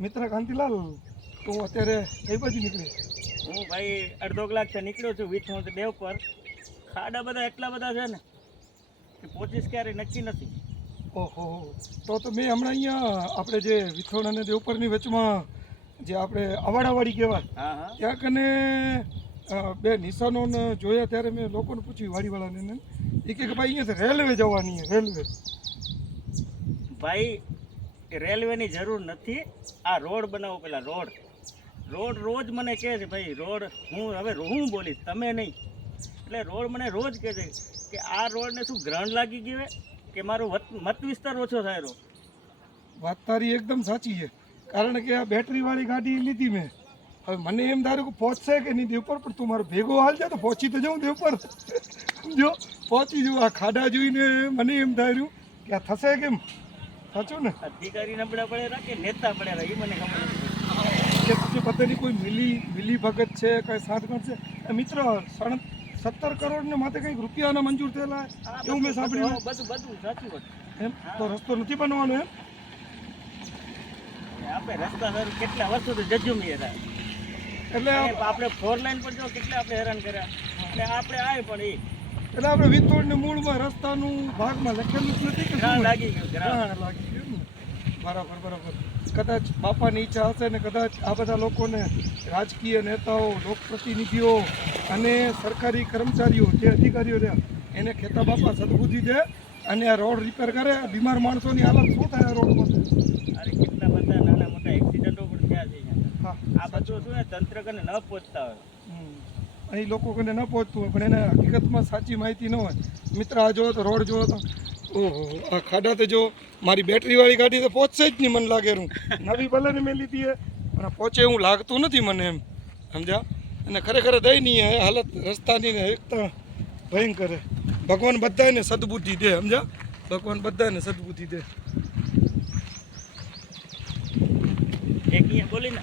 મિત્ર કાંતિલાલ તું અત્યારે કઈ બાજુ નીકળી? હું ભાઈ અડધો કલાક છે નીકળ્યો છું વિથોણ દેવ પર ખાડા બધા એટલા બધા છે ને કે પહોંચીશ ક્યારે નક્કી નથી. ઓહો તો તો મેં હમણાં અહીંયા આપણે જે વિથોણ અને દેવપરની વચમાં જે આપણે અવાડાવાડી કહેવાય ત્યાં કને બે નિશાનોને જોયા ત્યારે મેં લોકોને પૂછ્યું વાડીવાળાને એ કે ભાઈ અહીંયાથી રેલવે જવાની રેલવે. ભાઈ રેલવેની જરૂર નથી. આ રોડ બનાવો પેલા રોડ. રોડ રોજ મને કહે છે, ભાઈ, રોડ હું હવે હું બોલીશ, તમે નહીં. એટલે રોડ મને રોજ કહે છે કે આ રોડને શું ગ્રહણ લાગી ગયું કે મારો મત વિસ્તાર ઓછો થાય રો વાત તારી એકદમ સાચી છે. કારણ કે આ બેટરીવાળી ગાડી લીધી મેં. હવે મને એમ ધાર્યું કે પહોંચશે કે નહીં દેવપર, પણ તું મારો ભેગો હાલ છે તો પહોંચી તો જાઉં દેવપર. જો પહોંચી જવું આ ખાડા જોઈને મને એમ ધાર્યું કે આ થશે કેમ? સાચું ને? અધિકારી નબળા પડે રાખે નેતા પડેલા એ મને ખબર નથી. પછી કોઈ મિલી મિલી ભગત છે કઈ સાઠગઢ છે? મિત્ર સણ સત્તર કરોડ ને માથે કંઈક રૂપિયાના મંજૂર થયેલા એવું મેં સાંભળ્યું બધું બધું સાચું એમ? તો રસ્તો નથી બનવાનો એમ? આપણે રસ્તા સર કેટલા વર્ષોથી જજુમીએ હતા એટલે આપણે ફોર લાઈન પર જો કેટલા આપણે હેરાન કર્યા? એટલે આપણે આય પણ એ એટલે આપણે વિથોડ ને મૂળમાં રસ્તાનું ભાગમાં લખેલું જ નથી કે ગ્રામ લાગી ગયું ગ્રામ લાગી ગયું ને. બરાબર બરાબર. કદાચ બાપાની ઈચ્છા હશે ને કદાચ આ બધા લોકોને રાજકીય નેતાઓ લોકપ્રતિનિધિઓ અને સરકારી કર્મચારીઓ જે અધિકારીઓ રહ્યા એને ખેતા બાપા સદબુદ્ધિ દે અને આ રોડ રિપેર કરે. બીમાર માણસોની હાલત શું થાય રોડ પર? અરે કેટલા બધા નાના મોટા એક્સિડન્ટો પણ થયા છે આ બધું શું ને તંત્ર કને ન પહોંચતા હોય. અહીં લોકો કને ન પહોંચતું હોય, પણ એને હકીકતમાં સાચી માહિતી ન હોય. મિત્ર આ જોવો તો રોડ જોવો તો ઓહો, આ ખાડા તો જો મારી બેટરીવાળી ગાડી તો પહોંચશે જ નહીં મને લાગે હું નવી ભલે મેં લીધી પણ પહોંચે એવું લાગતું નથી મને એમ. સમજ્યા? અને ખરેખર દયનીય હાલત રસ્તાની ને એકતા ભયંકર ભગવાન બધાને સદબુદ્ધિ દે, સમજ્યા? ભગવાન બધાને સદબુદ્ધિ દે. બોલી ને